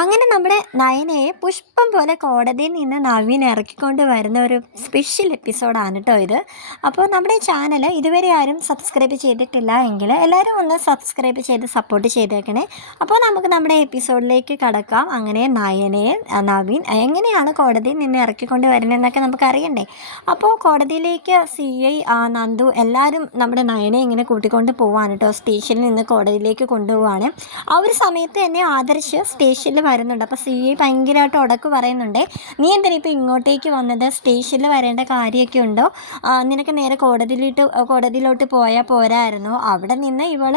അങ്ങനെ നമ്മുടെ നയനയെ പുഷ്പം പോലെ കോടതിയിൽ നിന്ന് നവീൻ ഇറക്കിക്കൊണ്ട് വരുന്ന ഒരു സ്പെഷ്യൽ എപ്പിസോഡാണ് കേട്ടോ ഇത്. അപ്പോൾ നമ്മുടെ ചാനൽ ഇതുവരെ ആരും സബ്സ്ക്രൈബ് ചെയ്തിട്ടില്ല എങ്കിൽ എല്ലാവരും ഒന്ന് സബ്സ്ക്രൈബ് ചെയ്ത് സപ്പോർട്ട് ചെയ്തേക്കണേ. അപ്പോൾ നമുക്ക് നമ്മുടെ എപ്പിസോഡിലേക്ക് കടക്കാം. അങ്ങനെ നയനയെ നവീൻ എങ്ങനെയാണ് കോടതിയിൽ നിന്ന് ഇറക്കിക്കൊണ്ട് വരുന്നതെന്നൊക്കെ നമുക്ക് അറിയണ്ടേ. അപ്പോൾ കോടതിയിലേക്ക് CI നന്ദു എല്ലാവരും നമ്മുടെ നയനെ ഇങ്ങനെ കൂട്ടിക്കൊണ്ട് പോവാണ് കേട്ടോ. സ്റ്റേഷനിൽ നിന്ന് കോടതിയിലേക്ക് കൊണ്ടുപോവാണ്. ആ ഒരു സമയത്ത് തന്നെ ആദർശ് സ്റ്റേഷനിൽ വരുന്നുണ്ട്. അപ്പോൾ CI ഭയങ്കരമായിട്ട് ഉടക്ക് പറയുന്നുണ്ട്, നീ എന്തിനാ ഇപ്പോൾ ഇങ്ങോട്ടേക്ക് വന്നത്, സ്റ്റേഷനിൽ വരേണ്ട കാര്യമൊക്കെ ഉണ്ടോ, നിനക്ക് നേരെ കോടതിയിലോട്ട് പോയാൽ പോരായിരുന്നു, അവിടെ നിന്ന് ഇവൾ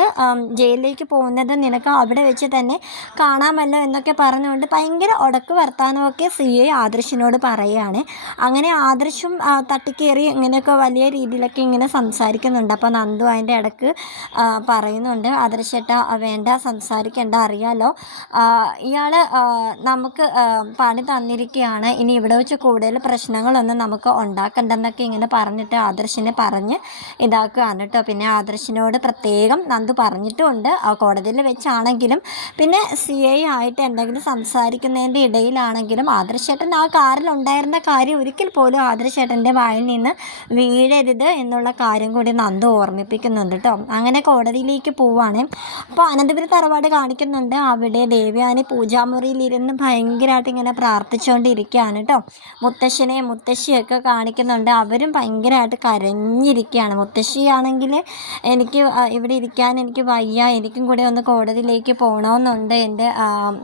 ജയിലിലേക്ക് പോകുന്നത് നിനക്ക് അവിടെ വെച്ച് തന്നെ കാണാമല്ലോ എന്നൊക്കെ പറഞ്ഞുകൊണ്ട് ഭയങ്കര ഉടക്ക് വർത്താനമൊക്കെ CI ആദർശിനോട് പറയുകയാണ്. അങ്ങനെ ആദർശും തട്ടിക്കേറി ഇങ്ങനെയൊക്കെ വലിയ രീതിയിലൊക്കെ ഇങ്ങനെ സംസാരിക്കുന്നുണ്ട്. അപ്പോൾ നന്ദു അതിൻ്റെ ഇടക്ക് പറയുന്നുണ്ട്, ആദർശേട്ടാ വേണ്ട, സംസാരിക്കേണ്ട, അറിയാലോ ഇയാൾ നമുക്ക് പണി തന്നിരിക്കുകയാണ്, ഇനി ഇവിടെ വെച്ച് കൂടുതൽ പ്രശ്നങ്ങളൊന്നും നമുക്ക് ഉണ്ടാക്കണ്ടെന്നൊക്കെ ഇങ്ങനെ പറഞ്ഞിട്ട് ആദർശിനെ പറഞ്ഞ് ഇതാക്കുകയാണ് കേട്ടോ. പിന്നെ ആദർശിനോട് പ്രത്യേകം നന്ദു പറഞ്ഞിട്ടുമുണ്ട്, കോടതിയിൽ വെച്ചാണെങ്കിലും പിന്നെ CI ആയിട്ട് എന്തെങ്കിലും സംസാരിക്കുന്നതിൻ്റെ ഇടയിലാണെങ്കിലും ആദർശേട്ടൻ ആ കാറിലുണ്ടായിരുന്ന കാര്യം ഒരിക്കൽ പോലും ആദർശേട്ടൻ്റെ വായിൽ നിന്ന് വീഴരുത് എന്നുള്ള കാര്യം കൂടി നന്ദു ഓർമ്മിപ്പിക്കുന്നുണ്ട് കേട്ടോ. അങ്ങനെ കോടതിയിലേക്ക് പോവുകയാണ്. അപ്പോൾ അനന്തപുരി തറവാട് കാണിക്കുന്നുണ്ട്. അവിടെ ദേവയാനി പൂജാമുറിയിലിരുന്ന് ഭയങ്കരമായിട്ട് ഇങ്ങനെ പ്രാർത്ഥിച്ചുകൊണ്ടിരിക്കുകയാണ് കേട്ടോ. മുത്തശ്ശിയൊക്കെ കാണിക്കുന്നുണ്ട്. അവരും ഭയങ്കരമായിട്ട് കരഞ്ഞിരിക്കുകയാണ്. മുത്തശ്ശിയാണെങ്കിൽ എനിക്ക് ഇവിടെ ഇരിക്കാൻ എനിക്ക് വയ്യ, എനിക്കും കൂടെ ഒന്ന് കോടതിയിലേക്ക് പോകണമെന്നുണ്ട്, എൻ്റെ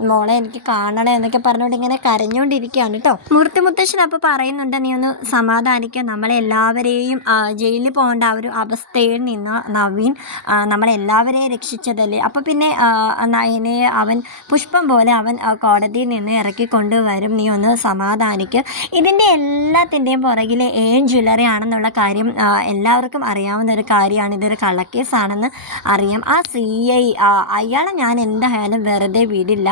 മോളെ എനിക്ക് കാണണം എന്നൊക്കെ പറഞ്ഞുകൊണ്ട് ഇങ്ങനെ കരഞ്ഞുകൊണ്ടിരിക്കുകയാണ് കേട്ടോ. മുത്തശ്ശൻ അപ്പോൾ പറയുന്നുണ്ട്, നീ ഒന്ന് സമാധാനിക്കുക, നമ്മളെല്ലാവരെയും ജയിലിൽ പോകേണ്ട ആ ഒരു അവസ്ഥയിൽ നിന്ന് നവീൻ നമ്മളെല്ലാവരെയും രക്ഷിച്ചതല്ലേ, അപ്പോൾ പിന്നെ നയനയെ അവൻ പുഷ്പം പോലെ അവൻ കോടതിയിൽ നിന്ന് ഇറക്കിക്കൊണ്ടുവരും, നീ ഒന്ന് സമാധാനിക്കുക. ഇതിൻ്റെ എല്ലാത്തിൻ്റെയും പുറകിലെ ജ്വല്ലറി ആണെന്നുള്ള കാര്യം എല്ലാവർക്കും അറിയാവുന്ന ഒരു കാര്യമാണ്. ഇതൊരു കള്ളക്കേസാണെന്ന് അറിയാം. ആ CI അയാളെ ഞാൻ എന്തായാലും വെറുതെ വിടില്ല.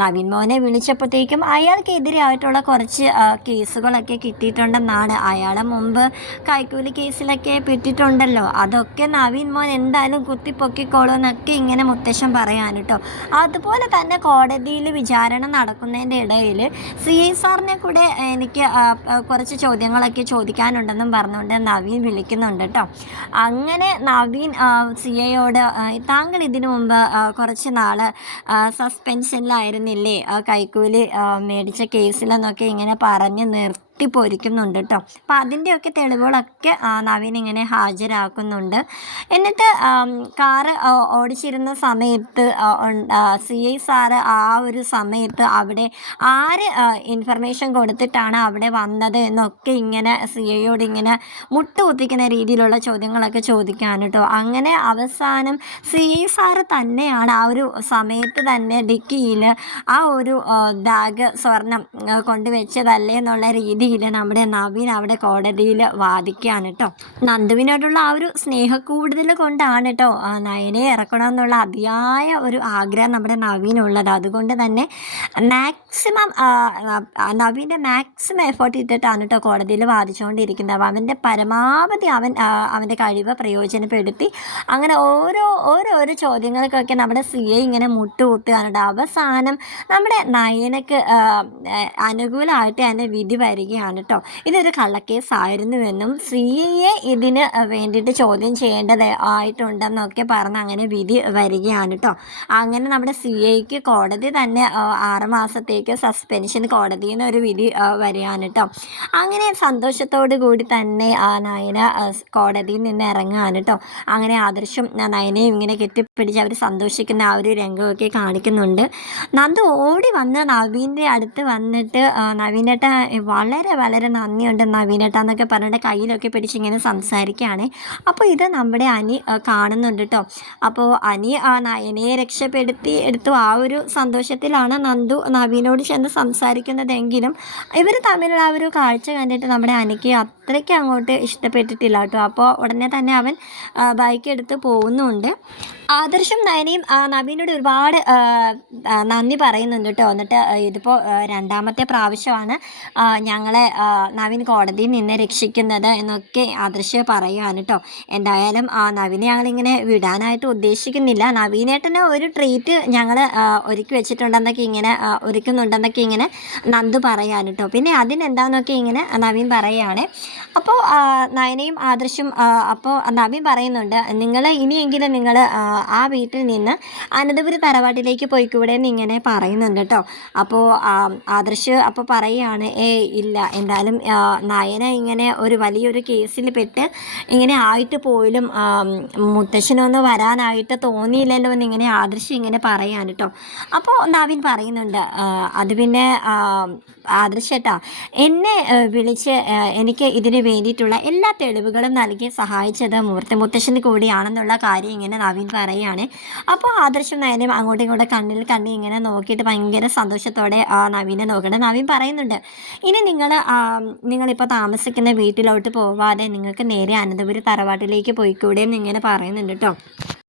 നവീൻ മോനെ വിളിച്ചപ്പോഴത്തേക്കും അയാൾക്കെതിരായിട്ടുള്ള കുറച്ച് കേസുകളൊക്കെ കിട്ടിയിട്ടുണ്ടെന്നാണ്, അയാളെ മുമ്പ് കൈക്കൂലി കേസിലൊക്കെ പെട്ടിട്ടുണ്ടല്ലോ, അതൊക്കെ നവീൻ മോൻ എന്തായാലും കുത്തിപ്പൊക്കിക്കോളൂ എന്നൊക്കെ ഇങ്ങനെ മുത്തശ്ശൻ പറയാൻ കേട്ടോ. അതുപോലെ തന്നെ കോടതിയിൽ വിചാരണ നടക്കുന്നതിൻ്റെ ഇടയിൽ CI സാറിനെ കൂടെ എനിക്ക് കുറച്ച് ചോദ്യങ്ങളൊക്കെ ചോദിക്കാനുണ്ടെന്നും പറഞ്ഞുകൊണ്ട് നവീൻ വിളിക്കുന്നുണ്ട് കേട്ടോ. അങ്ങനെ നവീൻ CIയോട്, താങ്കൾ ഇതിനു മുമ്പ് കുറച്ച് നാൾ സസ്പെൻഷനിലായിരുന്നില്ലേ കൈക്കൂലി മേടിച്ച കേസിലെന്നൊക്കെ ഇങ്ങനെ പറഞ്ഞ് പൊരിക്കുന്നുണ്ട് കേട്ടോ. അപ്പം അതിൻ്റെയൊക്കെ തെളിവുകളൊക്കെ നവീൻ ഇങ്ങനെ ഹാജരാക്കുന്നുണ്ട്. എന്നിട്ട് കാറ് ഓടിച്ചിരുന്ന സമയത്ത് CI സാറ് ആ ഒരു സമയത്ത് അവിടെ ആര് ഇൻഫർമേഷൻ കൊടുത്തിട്ടാണ് അവിടെ വന്നത് എന്നൊക്കെ ഇങ്ങനെ CIയോട് ഇങ്ങനെ മുട്ടുകുത്തിക്കുന്ന രീതിയിലുള്ള ചോദ്യങ്ങളൊക്കെ ചോദിക്കാൻ കേട്ടോ. അങ്ങനെ അവസാനം CI സാറ് തന്നെയാണ് ആ ഒരു സമയത്ത് തന്നെ ഡിക്കിയിൽ ആ ഒരു ബാഗ് സ്വർണം കൊണ്ടുവച്ചതല്ലേ എന്നുള്ള രീതിയിൽ നമ്മുടെ നവീൻ അവിടെ കോടതിയിൽ വാദിക്കുകയാണ് കേട്ടോ. നന്ദുവിനോടുള്ള ആ ഒരു സ്നേഹക്കൂടുതൽ കൊണ്ടാണ് കേട്ടോ നയനെ ഇറക്കണം എന്നുള്ള അതിയായ ഒരു ആഗ്രഹം നമ്മുടെ നവീനുള്ളത്. അതുകൊണ്ട് തന്നെ നവീൻ്റെ മാക്സിമം എഫേർട്ട് ഇട്ടിട്ടാണ് കേട്ടോ കോടതിയിൽ വാദിച്ചുകൊണ്ടിരിക്കുന്നത്. അവൻ്റെ പരമാവധി അവൻ്റെ കഴിവ് പ്രയോജനപ്പെടുത്തി അങ്ങനെ ഓരോ ചോദ്യങ്ങൾക്കൊക്കെ നമ്മുടെ CI ഇങ്ങനെ മുട്ടുകുത്തുകയാണ് കേട്ടോ. അവസാനം നമ്മുടെ നയനക്ക് അനുകൂലമായിട്ട് തന്നെ വിധി വരികയാണ് കേട്ടോ. ഇതൊരു കള്ളക്കേസായിരുന്നുവെന്നും CIയെ ഇതിന് വേണ്ടിയിട്ട് ചോദ്യം ചെയ്യേണ്ടത് ആയിട്ടുണ്ടെന്നൊക്കെ പറഞ്ഞ് അങ്ങനെ വിധി വരികയാണ് കേട്ടോ. അങ്ങനെ നമ്മുടെ CIക്ക് കോടതി തന്നെ 6 മാസത്തേക്ക് സസ്പെൻഷൻ കോടതിയിൽ നിന്ന് ഒരു വിധി വരികയാണ് കേട്ടോ. അങ്ങനെ സന്തോഷത്തോടു കൂടി തന്നെ നയന കോടതിയിൽ നിന്ന് ഇറങ്ങുകയാണ് കേട്ടോ. അങ്ങനെ ആദർശം നയനയും ഇങ്ങനെ കെട്ടിപ്പിടിച്ച് അവർ സന്തോഷിക്കുന്ന ആ ഒരു രംഗമൊക്കെ കാണിക്കുന്നുണ്ട്. നന്ദു ഓടി വന്ന് നവീൻ്റെ അടുത്ത് വന്നിട്ട്, നവീനേട്ട വളരെ വളരെ നന്ദിയുണ്ട് നവീനേട്ട എന്നൊക്കെ പറഞ്ഞിട്ട് കയ്യിലൊക്കെ പിടിച്ച് ഇങ്ങനെ സംസാരിക്കുകയാണ്. അപ്പോൾ ഇത് നമ്മുടെ അനി കാണുന്നുണ്ട് കേട്ടോ. അപ്പോൾ അനി നയനയെ രക്ഷപ്പെടുത്തി എടുത്തു. ആ ഒരു സന്തോഷത്തിലാണ് നന്ദു നവീനോട് ചെന്ന് സംസാരിക്കുന്നതെങ്കിലും ഇവർ തമ്മിലുള്ള ആ ഒരു കാഴ്ച കണ്ടിട്ട് നമ്മുടെ അനിക്ക് അത്രയ്ക്ക് അങ്ങോട്ട് ഇഷ്ടപ്പെട്ടിട്ടില്ല കേട്ടോ. അപ്പോൾ ഉടനെ തന്നെ അവൻ ബൈക്ക് എടുത്ത് പോകുന്നുമുണ്ട്. ആദർശും നയനയും നവീനോട് ഒരുപാട് നന്ദി പറയുന്നുണ്ട് കേട്ടോ. എന്നിട്ട് ഇതിപ്പോൾ രണ്ടാമത്തെ പ്രാവശ്യമാണ് ഞങ്ങളെ നവീൻ കോടതിയിൽ നിന്ന് രക്ഷിക്കുന്നത് എന്നൊക്കെ ആദർശ് പറയുകയാണ് കേട്ടോ. എന്തായാലും നവീനെ ഞങ്ങളിങ്ങനെ വിടാനായിട്ട് ഉദ്ദേശിക്കുന്നില്ല. നവീനേട്ടന് ഒരു ട്രീറ്റ് ഞങ്ങൾ ഒരുക്കി വെച്ചിട്ടുണ്ടെന്നൊക്കെ ഇങ്ങനെ ഒരുക്കുന്നുണ്ടെന്നൊക്കെ ഇങ്ങനെ നന്ദു പറയാൻ കേട്ടോ. പിന്നെ അതിനെന്താണെന്നൊക്കെ ഇങ്ങനെ നവീൻ പറയുകയാണ്. അപ്പോൾ നയനയും ആദർശും അപ്പോൾ നവീൻ പറയുന്നുണ്ട്, നിങ്ങൾ ഇനിയെങ്കിലും നിങ്ങൾ ആ വീട്ടിൽ നിന്ന് അനന്തപുരി തറവാട്ടിലേക്ക് പോയിക്കൂടെ എന്ന് ഇങ്ങനെ പറയുന്നുണ്ട് കേട്ടോ. അപ്പോൾ ആദർശ് അപ്പോൾ പറയുകയാണ്, ഇല്ല, എന്തായാലും നയന ഇങ്ങനെ ഒരു വലിയൊരു കേസിൽ പെട്ട് ഇങ്ങനെ ആയിട്ട് പോലും മുത്തശ്ശനൊന്ന് വരാനായിട്ട് തോന്നിയില്ലല്ലോ എന്നിങ്ങനെ ആദർശ് ഇങ്ങനെ പറയാൻ കേട്ടോ. അപ്പോൾ നവീൻ പറയുന്നുണ്ട്, അത് പിന്നെ ആദർശേട്ടാ, എന്നെ വിളിച്ച് എനിക്ക് ഇതിന് വേണ്ടിയിട്ടുള്ള എല്ലാ തെളിവുകളും നൽകി സഹായിച്ചത് മുത്തശ്ശന് കൂടിയാണെന്നുള്ള കാര്യം ഇങ്ങനെ നവീൻ പറയുകയാണ്. അപ്പോൾ ആദർശം നയനം അങ്ങോട്ടും ഇങ്ങോട്ടും കണ്ണിൽ കണ്ണി ഇങ്ങനെ നോക്കിയിട്ട് ഭയങ്കര സന്തോഷത്തോടെ നവീനെ നോക്കട്ടെ. നവീൻ പറയുന്നുണ്ട്, ഇനി നിങ്ങളിപ്പോൾ താമസിക്കുന്ന വീട്ടിലോട്ട് പോവാതെ നിങ്ങൾക്ക് നേരെ അനന്തപുരി തറവാട്ടിലേക്ക് പോയിക്കൂടെ എന്ന് ഇങ്ങനെ പറയുന്നുണ്ട് കേട്ടോ.